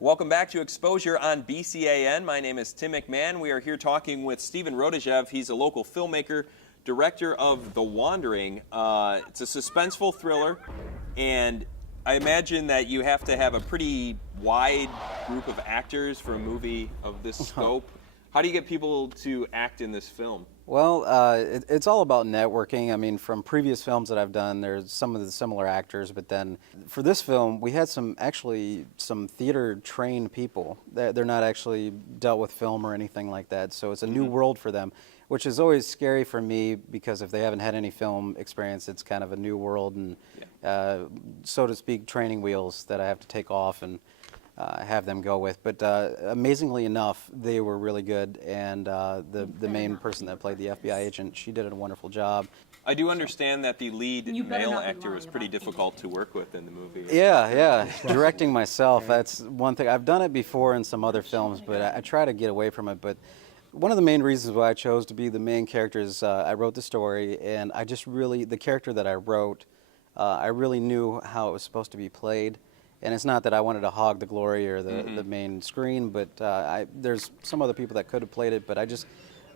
Welcome back to Exposure on BCAN. My name is Tim McMahon. We are here talking with Steven Rodojev. He's a local filmmaker, director of The Wandering. It's a suspenseful thriller, and I imagine that you have to have a pretty wide group of actors for a movie of this scope. How do you get people to act in this film? Well, it's all about networking. I mean, from previous films that I've done, there's some of the similar actors, but then for this film, we had some theater-trained people. They're not actually dealt with film or anything like that, so it's a new world for them, which is always scary for me because if they haven't had any film experience, it's kind of a new world and, so to speak, training wheels that I have to take off and have them go with. But amazingly enough, they were really good, and the main person that played the FBI agent, she did a wonderful job. I do understand that the lead male actor was pretty difficult to work with in the movie. Yeah. Directing myself, that's one thing. I've done it before in some other films, but I try to get away from it. But one of the main reasons why I chose to be the main character is I wrote the story, and I just really, the character that I wrote, I really knew how it was supposed to be played. And it's not that I wanted to hog the glory or the main screen, but there's some other people that could have played it, but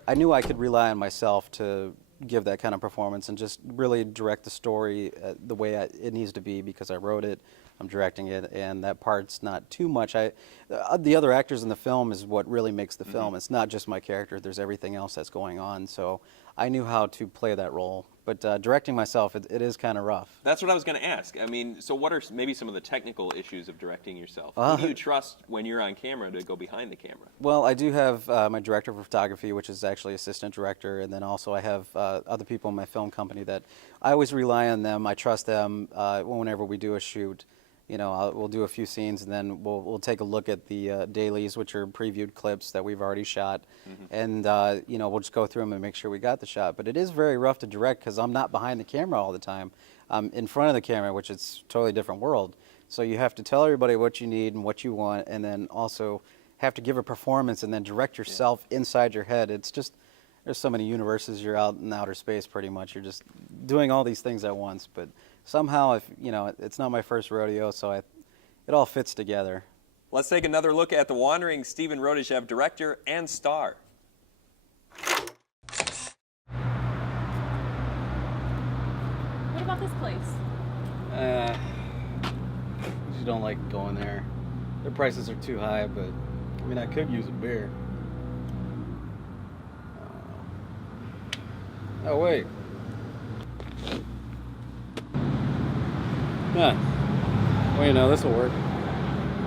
I knew I could rely on myself to give that kind of performance and just really direct the story the way it needs to be because I wrote it, I'm directing it, and that part's not too much. The other actors in the film is what really makes the film. It's not just my character, there's everything else that's going on, so I knew how to play that role. But directing myself, it is kind of rough. That's what I was going to ask. I mean, so what are maybe some of the technical issues of directing yourself? Who do you trust when you're on camera to go behind the camera? Well, I do have my director of photography, which is actually assistant director, and then also I have other people in my film company that I always rely on them. I trust them whenever we do a shoot. You know, we'll do a few scenes, and then we'll take a look at the dailies, which are previewed clips that we've already shot, and you know, we'll just go through them and make sure we got the shot. But it is very rough to direct because I'm not behind the camera all the time. I'm in front of the camera, which is a totally different world. So you have to tell everybody what you need and what you want, and then also have to give a performance and then direct yourself inside your head. It's just, there's so many universes. You're out in outer space pretty much. You're just doing all these things at once. But somehow, it's not my first rodeo, so it all fits together. Let's take another look at The Wandering, Steven Rodojev, director and star. What about this place? I just don't like going there. Their prices are too high, but I mean, I could use a beer. Oh, wait. Yeah. Well, you know, this will work.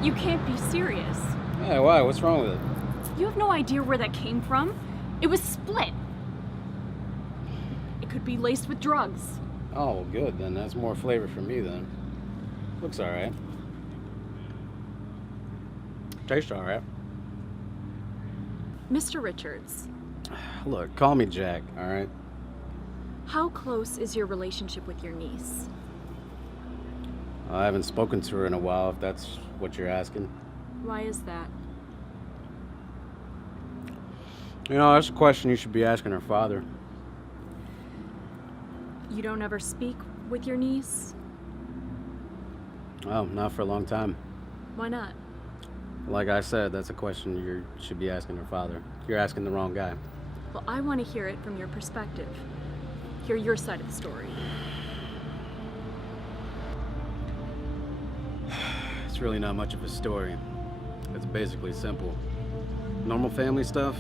You can't be serious. Yeah, why? What's wrong with it? You have no idea where that came from. It was split. It could be laced with drugs. Oh, well, good. Then that's more flavor for me, then. Looks all right. Tastes all right. Mr. Richards. Look, call me Jack, all right? How close is your relationship with your niece? I haven't spoken to her in a while, if that's what you're asking. Why is that? You know, that's a question you should be asking her father. You don't ever speak with your niece? Oh, not for a long time. Why not? Like I said, that's a question you should be asking her father. You're asking the wrong guy. Well, I want to hear it from your perspective. Hear your side of the story. It's really not much of a story. It's basically simple. Normal family stuff,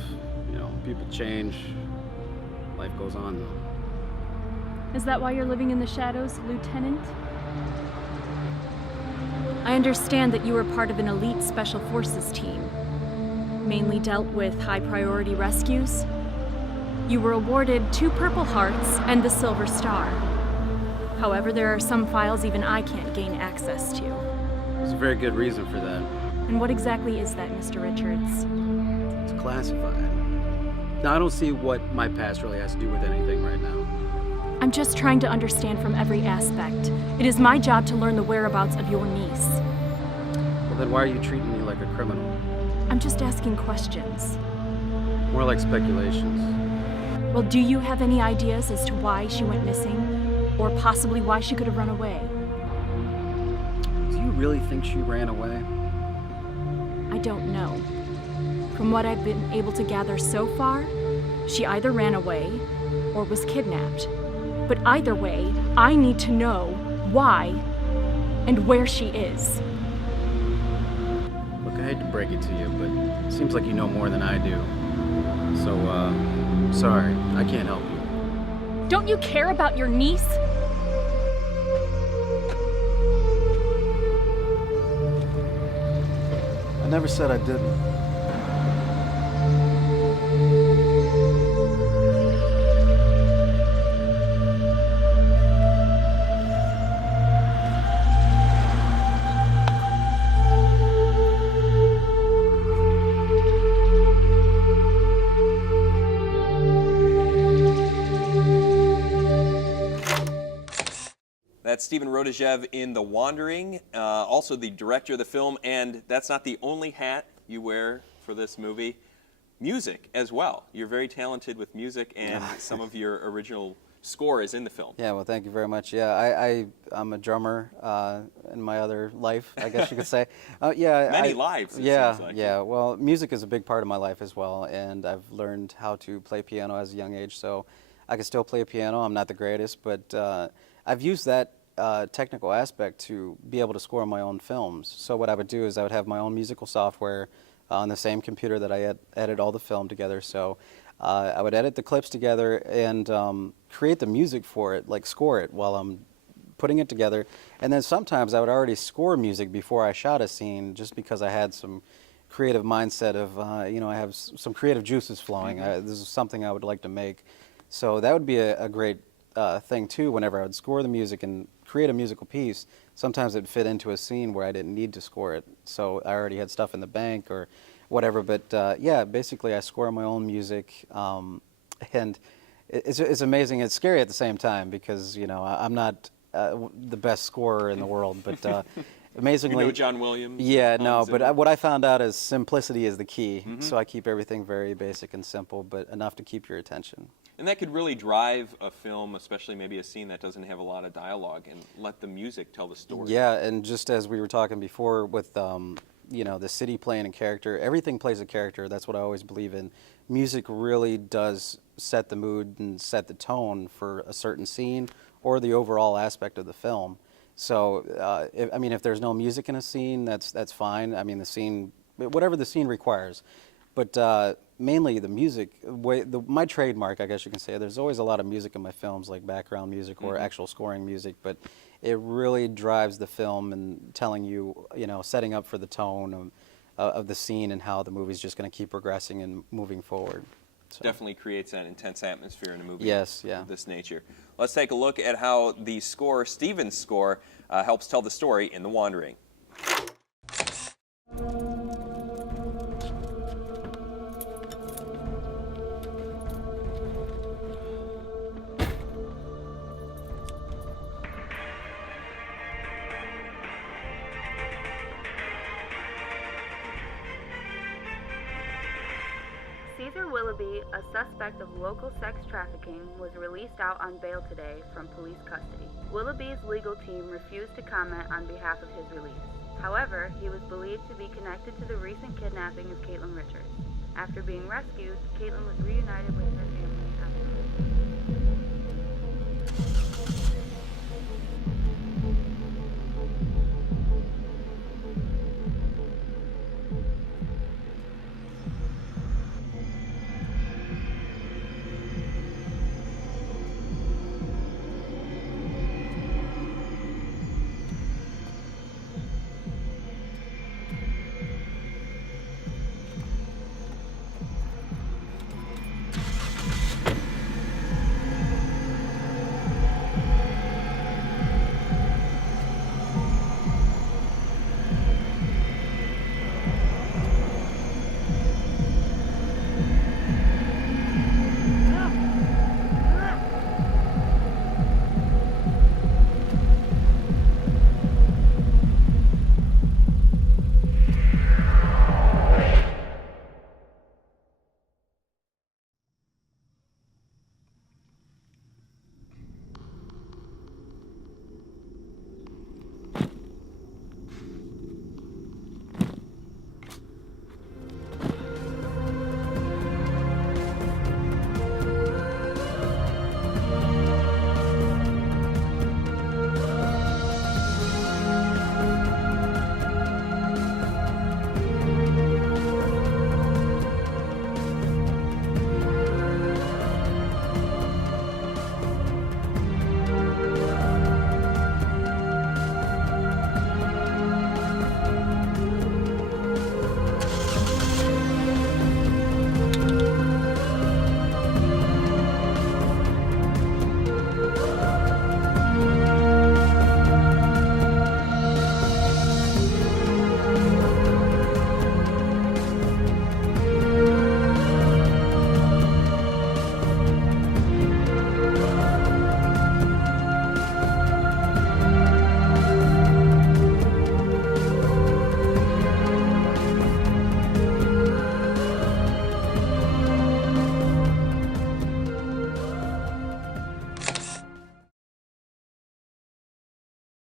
you know, people change. Life goes on, though. Is that why you're living in the shadows, Lieutenant? I understand that you were part of an elite special forces team. Mainly dealt with high-priority rescues. You were awarded 2 Purple Hearts and the Silver Star. However, there are some files even I can't gain access to. There's a very good reason for that. And what exactly is that, Mr. Richards? It's classified. Now, I don't see what my past really has to do with anything right now. I'm just trying to understand from every aspect. It is my job to learn the whereabouts of your niece. Well, then why are you treating me like a criminal? I'm just asking questions. More like speculations. Well, do you have any ideas as to why she went missing? Or possibly why she could have run away? Do you really think she ran away? I don't know. From what I've been able to gather so far, she either ran away or was kidnapped. But either way, I need to know why and where she is. Look, I hate to break it to you, but it seems like you know more than I do. So, sorry, I can't help you. Don't you care about your niece? I never said I didn't. That's Steven Rodojev in The Wandering, also the director of the film, and that's not the only hat you wear for this movie. Music as well. You're very talented with music, and some of your original score is in the film. Yeah, well, thank you very much. Yeah, I'm a drummer in my other life, I guess you could say. Many lives, it seems like. Yeah. Well, music is a big part of my life as well, and I've learned how to play piano as a young age, so I can still play piano. I'm not the greatest, but I've used that technical aspect to be able to score my own films. So what I would do is I would have my own musical software on the same computer that I edit all the film together. So I would edit the clips together and create the music for it, like score it while I'm putting it together. And then sometimes I would already score music before I shot a scene, just because I had some creative mindset of, I have some creative juices flowing. This is something I would like to make. So that would be a great thing too. Whenever I would score the music and create a musical piece, sometimes it'd fit into a scene where I didn't need to score it. So I already had stuff in the bank or whatever. But yeah, basically I score my own music, and it's amazing. It's scary at the same time because I'm not the best scorer in the world, but amazingly, John Williams. Yeah, no, but what I found out is simplicity is the key. So I keep everything very basic and simple, but enough to keep your attention. And that could really drive a film, especially maybe a scene that doesn't have a lot of dialogue, and let the music tell the story. Yeah, and just as we were talking before with the city playing a character, everything plays a character. That's what I always believe in. Music really does set the mood and set the tone for a certain scene or the overall aspect of the film. So, if there's no music in a scene, that's fine. I mean, the scene, whatever the scene requires. But mainly the music, my trademark, I guess you can say, there's always a lot of music in my films, like background music or actual scoring music, but it really drives the film and telling you, setting up for the tone of the scene and how the movie's just going to keep progressing and moving forward. So. Definitely creates that intense atmosphere in a movie of this nature. Let's take a look at how the score, Steven's score, helps tell the story in The Wandering. Caesar Willoughby, a suspect of local sex trafficking, was released out on bail today from police custody. Willoughby's legal team refused to comment on behalf of his release. However, he was believed to be connected to the recent kidnapping of Caitlin Richards. After being rescued, Caitlin was reunited with her family.